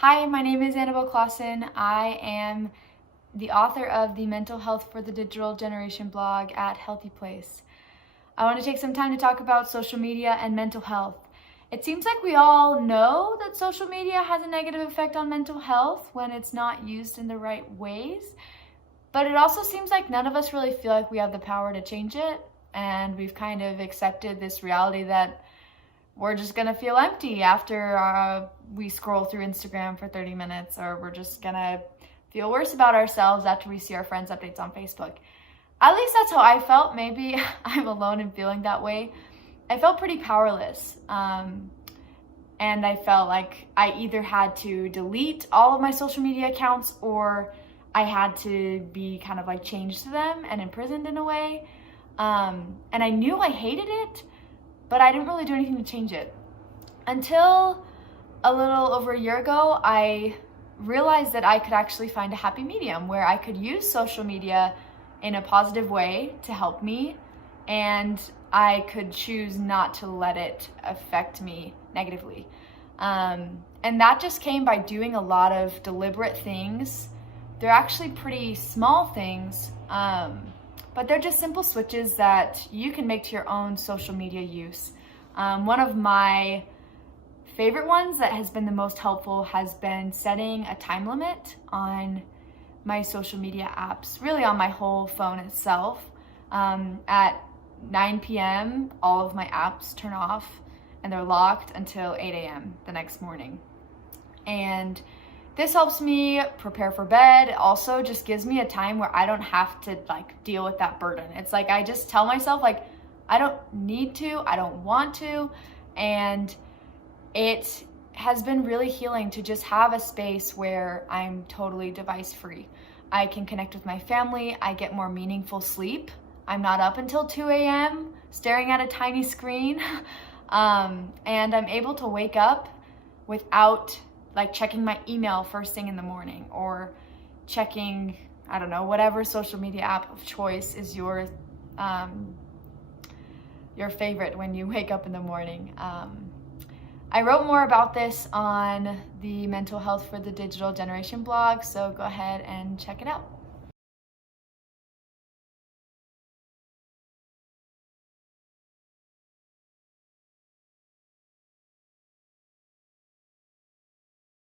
Hi, my name is Annabelle Clausen. I am the author of the Mental Health for the Digital Generation blog at HealthyPlace. I want to take some time to talk about social media and mental health. It seems like we all know that social media has a negative effect on mental health when it's not used in the right ways, but it also seems like none of us really feel like we have the power to change it, and we've kind of accepted this reality that we're just gonna feel empty after we scroll through Instagram for 30 minutes, or we're just gonna feel worse about ourselves after we see our friends' updates on Facebook. At least that's how I felt. Maybe I'm alone in feeling that way. I felt pretty powerless. And I felt like I either had to delete all of my social media accounts or I had to be kind of like chained to them and imprisoned in a way. And I knew I hated it, but I didn't really do anything to change it. Until a little over a year ago, I realized that I could actually find a happy medium where I could use social media in a positive way to help me, and I could choose not to let it affect me negatively. And that just came by doing a lot of deliberate things. They're actually pretty small things, but they're just simple switches that you can make to your own social media use. One of my favorite ones that has been the most helpful has been setting a time limit on my social media apps, really on my whole phone itself. At 9 p.m., all of my apps turn off and they're locked until 8 a.m. the next morning. And this helps me prepare for bed. It also just gives me a time where I don't have to deal with that burden. It's like I just tell myself I don't need to, I don't want to, and it has been really healing to just have a space where I'm totally device free. I can connect with my family, I get more meaningful sleep. I'm not up until 2 a.m. staring at a tiny screen. And I'm able to wake up without checking my email first thing in the morning, or checking, I don't know, whatever social media app of choice is your favorite when you wake up in the morning. I wrote more about this on the Mental Health for the Digital Generation blog, so go ahead and check it out.